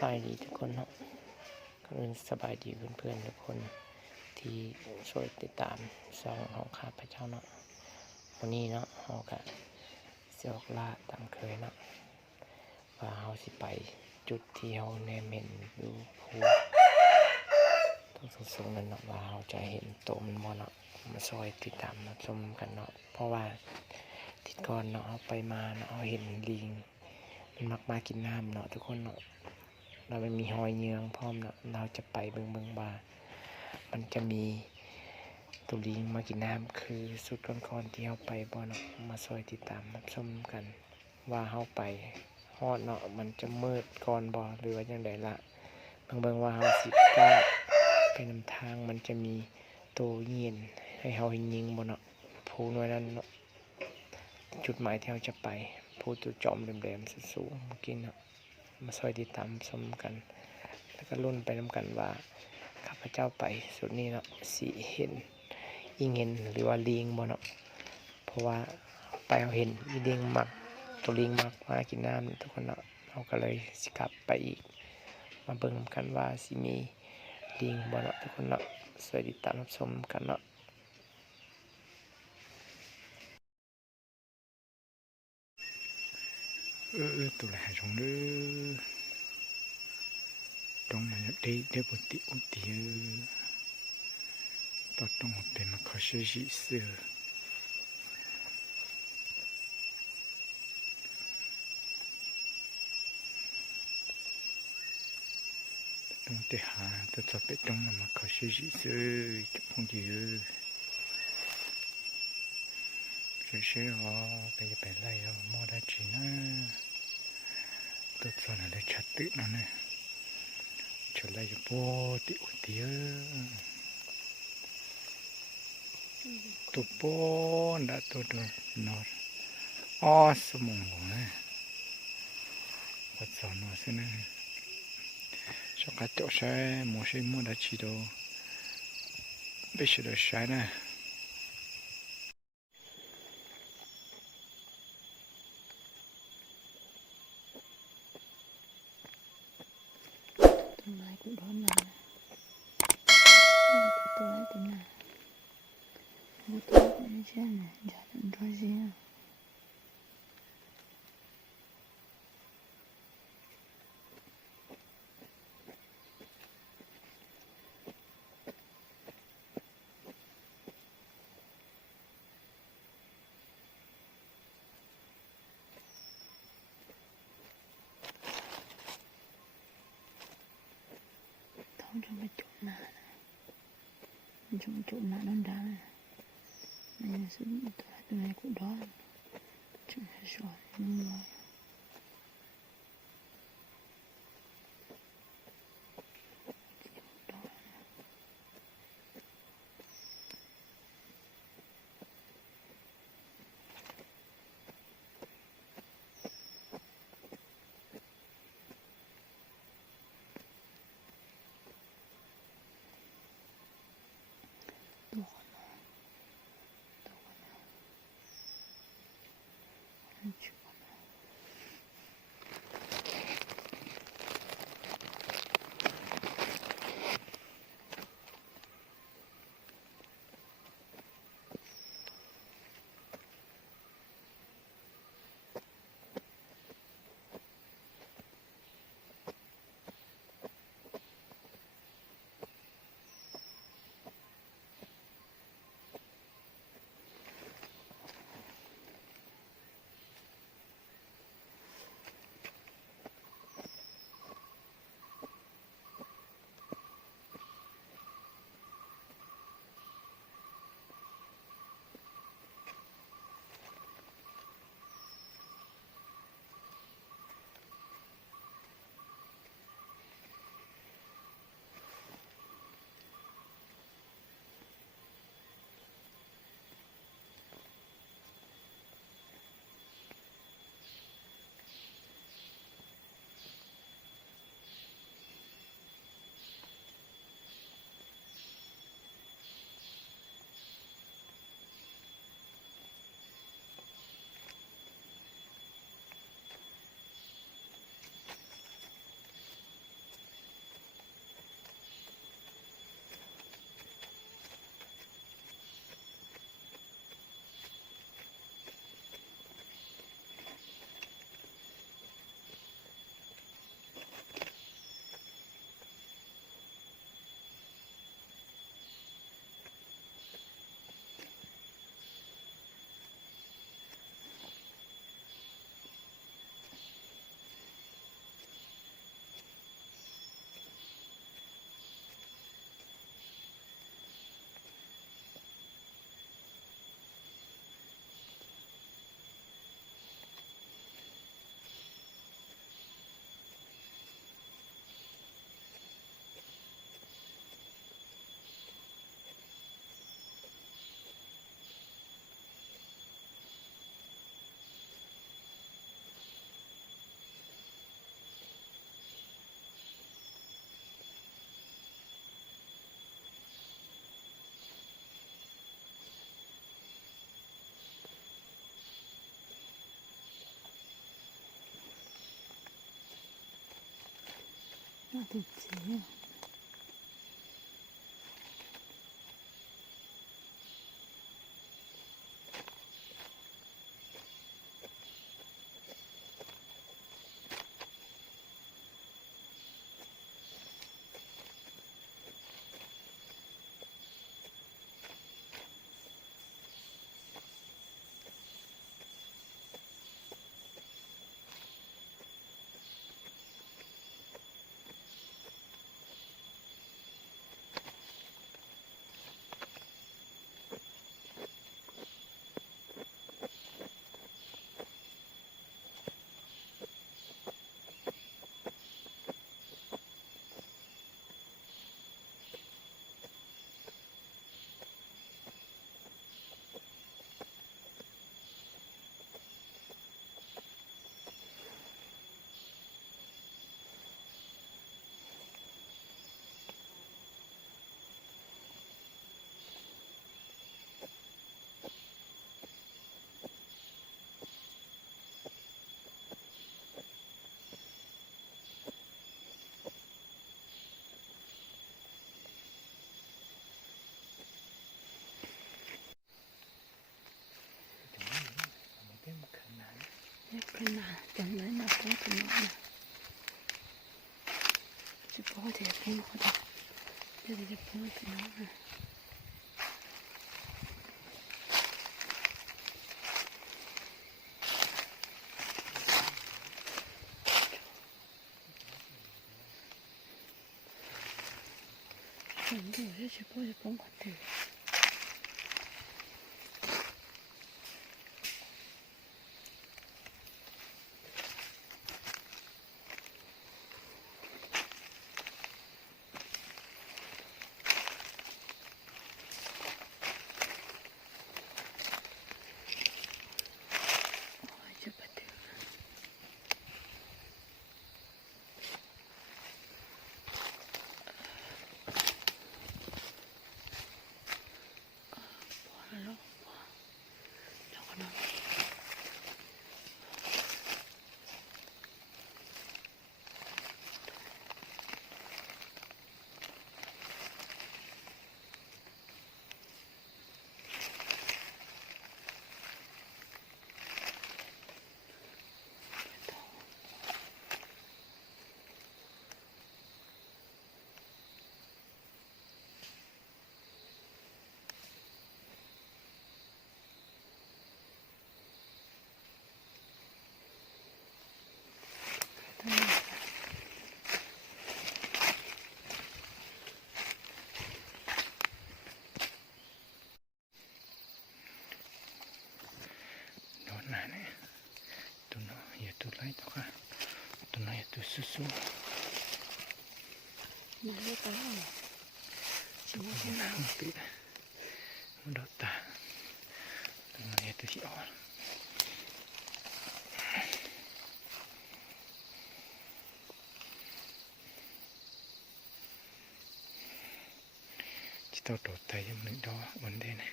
บายดีทุกคนเนาะก็สบายดีเพื่อนๆทุกคนที่ช่วยติดตามช่องของข้าพเจ้าเนาะวันนี้เนาะเราก็เสียกล่าตามเคยเนาะว่าเราสิไปจุดที่เราแนมเห็นดูภูต้องสูงๆนั่นเนาะว่าเราจะเห็นโตมันบ่เนาะมาช่วยติดตามมาชมกันเนาะเพราะว่าทิศก่อนเนาะเราไปมาเนาะเราเห็นลิงมันมักมากินน้ำเนาะทุกคนเนาะเรามันมีหอยเยืองพร้อมเนาะเราจะไปเบิ่งว่ามันจะมีตัวลิงมากินน้ำคือสุดก่อนๆที่เราไปบ่เนาะมาช่วยติดตามรับชมกันว่าเราไปฮอดเนาะมันจะมืดก่อนบ่หรือว่าจังไดล่ะเบิ่งว่าเราสิกล้าไปนำทางมันจะมีตัวเงียนให้เรายิงบ่เนาะภูน้อยนั้นเนาะจุดหมายที่เราจะไปภูตัวจอมแหลมๆสูงๆเมื่อกี้เนาะมาช่วยติดตามชมกันแล้วก็ลุ้นไปนำกันว่าข้าพเจ้าไปสุดนี้เนาะสิเห็นอีเงินหรือว่าลิงบ่เนาะเพราะว่าไปเราเห็นอีลิงมักตัวลิงมักมากินน้ำทุกคนเนาะเราก็เลยสิกลับไปอีกมาเบิ่งกันว่าสิมีลิงบ่เนาะทุกคนเนาะช่วยติดตามรับชมกันเนาะtụi lại trong nước trong mà đây đây một tí út tí tao trong một bên mà có sự dị sự trong thế hà tao cho biết trong mà có sự dị sự chụp phong gì rồi sẽ họ bây giờ phải lại mua ra chỉ nó tôi cho là chặt tự nó này trở lại cho bố tiểu tía tụ bố đã tôi được nó sớm mùng rồi bắt giờ nó sẽ này cho cả chỗ sẽ mua đã chỉ đồ bây giờ được sai này lại cũng đó là tôi ấy thế nào một tôi cũng chưa này giờ đừng nói gì à trong cái chỗ nào trong chỗ nào nó đá này xuống tôi này cũng đó chúng ta rồi nhưng mà น่าติดเสีย Kena jangan nak kena. Cepat dia kena dah. Jadi dia pun kena. Jadi dia cepat dia pun kena. Susu. Mana tahu. Cuma nanti udah tak. Dengan itu si awal. Kita đổ tay cho mình đó vấn đề này.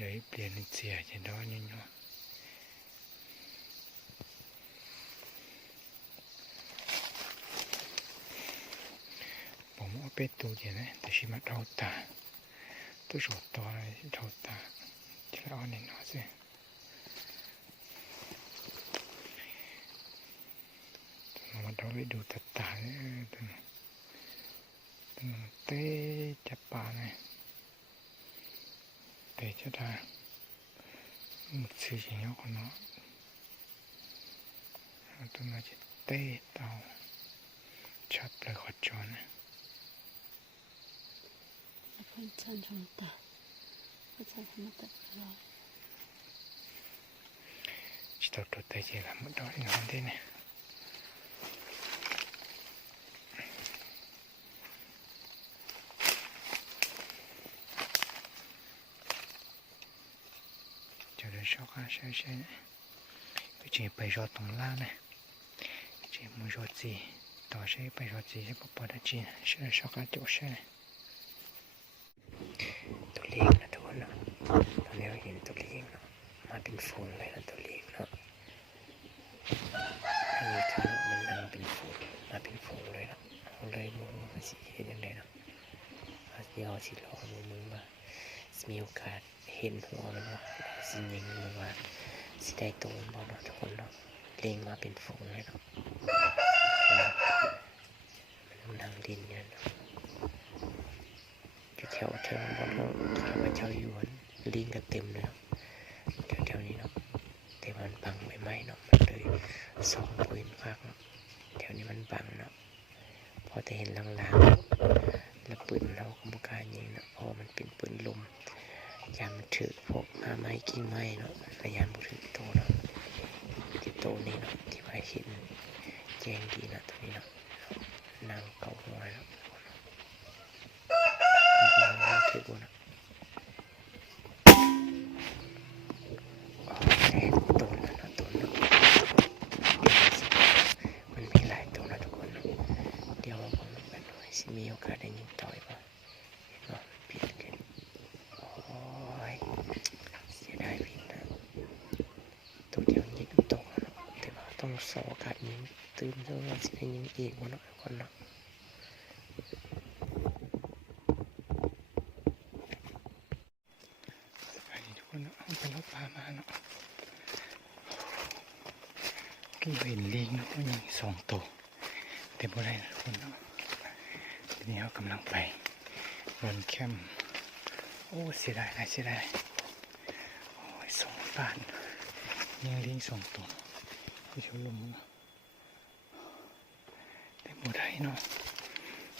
Giờ ít liền xìa trên đó như nhau. Bé tu vậy này,แต่ชิมาเราตาตัวโฉดตัวเราตาที่เราเนี่ยเนาะสิมาเราไปดูตาเนี่ยตัวเตะจับปลาเนี่ยเตะจะได้หมดสื่ออย่างเงี้ยคนเนาะตัวน่าจะเตะเตาชับเลยขอจอนHujan ronda, hujan sama tak keluar. Kita tutup aja lah, mudah nanti ni. Jadi sok aja ni. Jadi bayar tonglah ni. Jadi mujur si, tahu saya bayar si sebab pada Cina, saya sok aja usah ni. ตัวเล็กนะทุกคนเนาะตอนนี้เราเห็นตัวเล็กเนาะมาเป็นฝูงเลยนะตัวเล็กเนาะอันนี้คือมันนั่งเป็นฝูงมาเป็นฝูงเลยเนาะ สิรอมึงว่าสิมีโอกาสเห็นหัวมันว่าสิยิงมันว่าสิได้โตมันบ่เนาะทุกคนเนาะเล็งมาเป็นฝูงเลยเนาะมันนั่งดินเนี่ยเนาะอยู่แถวบ่อนข้าพเจ้าอยู่ลิงก็เต็มเลยเนาะแถวนี้เนาะแต่มันบังไม่เนาะมันเลยส่องปืนคักเนาะแถวนี้มันบังเนาะพอจะเห็นลางๆแล้วปืนเราก็บ่กล้ายิงเนาะเพราะมันเป็นปืนลมยามมันถือพวกไม้กิ่งไม้เนาะระยะบ่ถึงโตเนาะที่โตนี่เนาะที่ว่าเห็นแจ้งดีเนาะตัวนี้เนาะนั่งเกาหัวเนาะมันถือบ่เนาะตัวแล้วเนาะตัวเนาะมันมีหลายตัวนะทุกคนเนาะเดี๋ยวมาบอกกันหน่อยสิมีโอกาสได้ยิงต่อยป่ะเห็นว่ามันผิดกันโอ้ยเสียดายผิดนะตัวเดียวยิงตกเนาะแต่ว่าต้องสอโอกาสยิงตื่นเรื่องว่าสิได้ยิงอีกวะเนาะทุกคนเนาะสบายดีทุกคนเนาะเอาไปรถปลามาเนาะก็เห็นลิงเนาะมันยิง2 ตัวแต่บ่ได้นะทุกคนเนาะทีนี้เรากำลังไปรอนแคมป์โอ้เสียดายนะเสียดายโอ้ย2 บาทยิงลิง2 ตัวที่ชมลมเนาะแต่บ่ได้เนาะ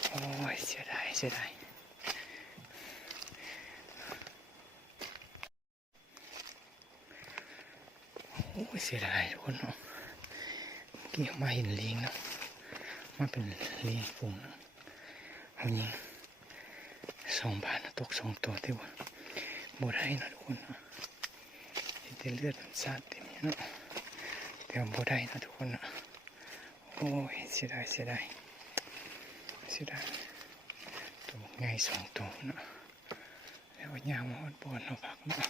โอ้ยเสียดายเสียดายโอ้ยเสียดายทุกคนเนาะเมื่อกี้มาเห็นลิงเนาะมาเป็นลิงฝูงเนาะเอายิง2 บาทตก2 ตัวที่ว่าบ่ได้เนาะทุกคนเนาะเห็นแต่เลือดมันสาดเต็มเนาะแต่ว่าบ่ได้เนาะทุกคนเนาะโอ้ยเสียดายเสียดายเสียดายตัวง่าย2 ตัวเนาะแล้วยาวมาฮอดบอนเนาะพักเนาะ